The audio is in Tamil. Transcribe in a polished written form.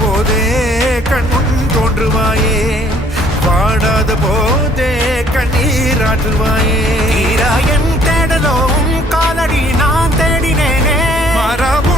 போதே கண்முன் தோன்றுவாயே, வாடாத போதே கண்ணீராற்றுவாயே. என் தேடலோ காலடி நான் தேடினேனே, மாறாம